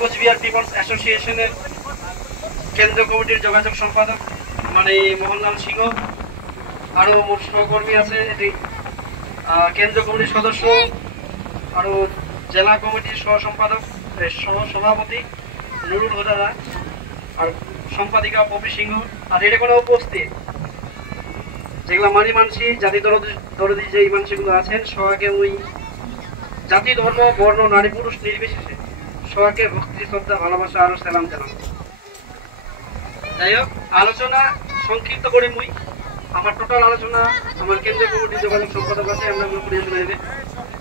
Cooch Behar people's অ্যাসোসিয়েশনের কেন্দ্রীয় কমিটির যোগাযোগ সম্পাদক মানে মোহনলাল সিংহ, আরও মোট সহকর্মী আছে, এটি কেন্দ্রীয় কমিটির সদস্য, আরও জেলা কমিটির সহ সম্পাদক সহ সভাপতি নুরুল হুদা রায়, আর সম্পাদিকা পপি সিংহ, আর এটা কোনো উপস্থিত যেগুলো মানি মানসি জাতি দরদি যে মানসিগুলো আছেন সবাইকে ওই জাতি ধর্ম বর্ণ নারী পুরুষ নির্বিশেষে সবাইকে ভক্তি শ্রদ্ধা ভালোবাসা আরো সালাম জানান। যাই হোক, আলোচনা সংক্ষিপ্ত করে মুই আমার টোটাল আলোচনা আমার কেন্দ্রীয় কমিটির যোগাযোগ সম্পাদক আছে, আমরা পুড়িয়ে শুনে নেবে।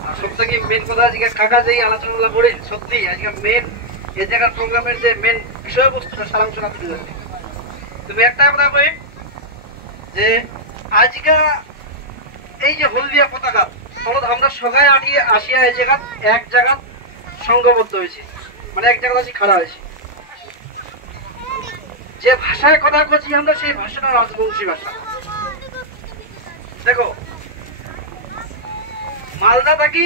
আর সব থেকে মেন কথা আজকে কাকা যেই আলোচনাগুলো করে সত্যি আজকে মেন এই জায়গার প্রোগ্রামের যে মেন বিষয়বস্তুটা সারাংশটা তুলে যাচ্ছে। তুমি একটা কথা কই যে আজকে এই যে হলদিয়া পতাকা তলত আমরা সবাই আসিয়া এই জায়গা এক জায়গা সংঘবদ্ধ হয়েছে, মানে এক জায়গা আছি খাড়া হয়েছে। যে ভাষায় কথা বলছি আমরা সেই ভাষাটা রাজবংশী ভাষা। দেখো, মালদা থাকি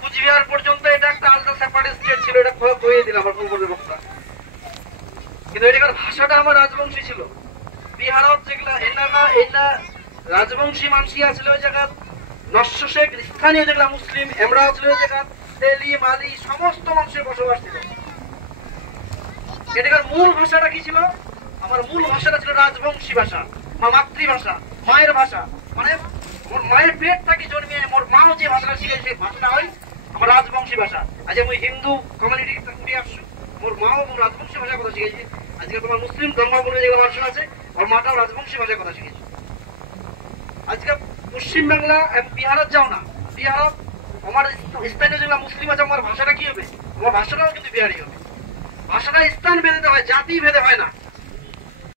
কুচবিহার পর্যন্ত এটা একটা আলাদা সেপারেট স্টেট ছিল, এটা কয়ে দিলাম আমার পূর্ববর্তী বক্তা, কিন্তু এটার ভাষাটা আমার রাজবংশী ছিল। বিহারত যেগুলা এনা রাজবংশী মানসি আছিল ওই জায়গা, নস্য শেখ স্থানীয় যেগুলা মুসলিম এমরাও ছিল ওই জায়গা, তেলি মালি সমস্ত মানুষের বসবাস ছিল। এটার মূল ভাষাটা কি ছিল? আমার মূল ভাষাটা ছিল রাজবংশী ভাষা, মাতৃভাষা, মায়ের ভাষা, মানে আমার মায়ের পেট থেকে জন্মিয়ে আমার মাও যে ভাষাটা শিখেছে সেই ভাষাটা হয় আমার রাজবংশী ভাষা। আজকে আমি হিন্দু কমিউনিটি থেকে আসছি, মোর মাও আমার রাজবংশী ভাষার কথা শিখেছি। আজকে তোমার মুসলিম ধর্মাবলম্বী যেগুলো মানুষ আছে ওর মাটাও রাজবংশী ভাষার কথা শিখেছে। আজকে পশ্চিম বাংলা বিহারত যাও না, বিহারত আমার স্থানীয় যেগুলো মুসলিম আছে আমার ভাষাটা কি হবে? আমার ভাষাটাও কিন্তু বিহারি হবে। ভাষাটা স্থান ভেদে হয়, জাতি ভেদে হয় না।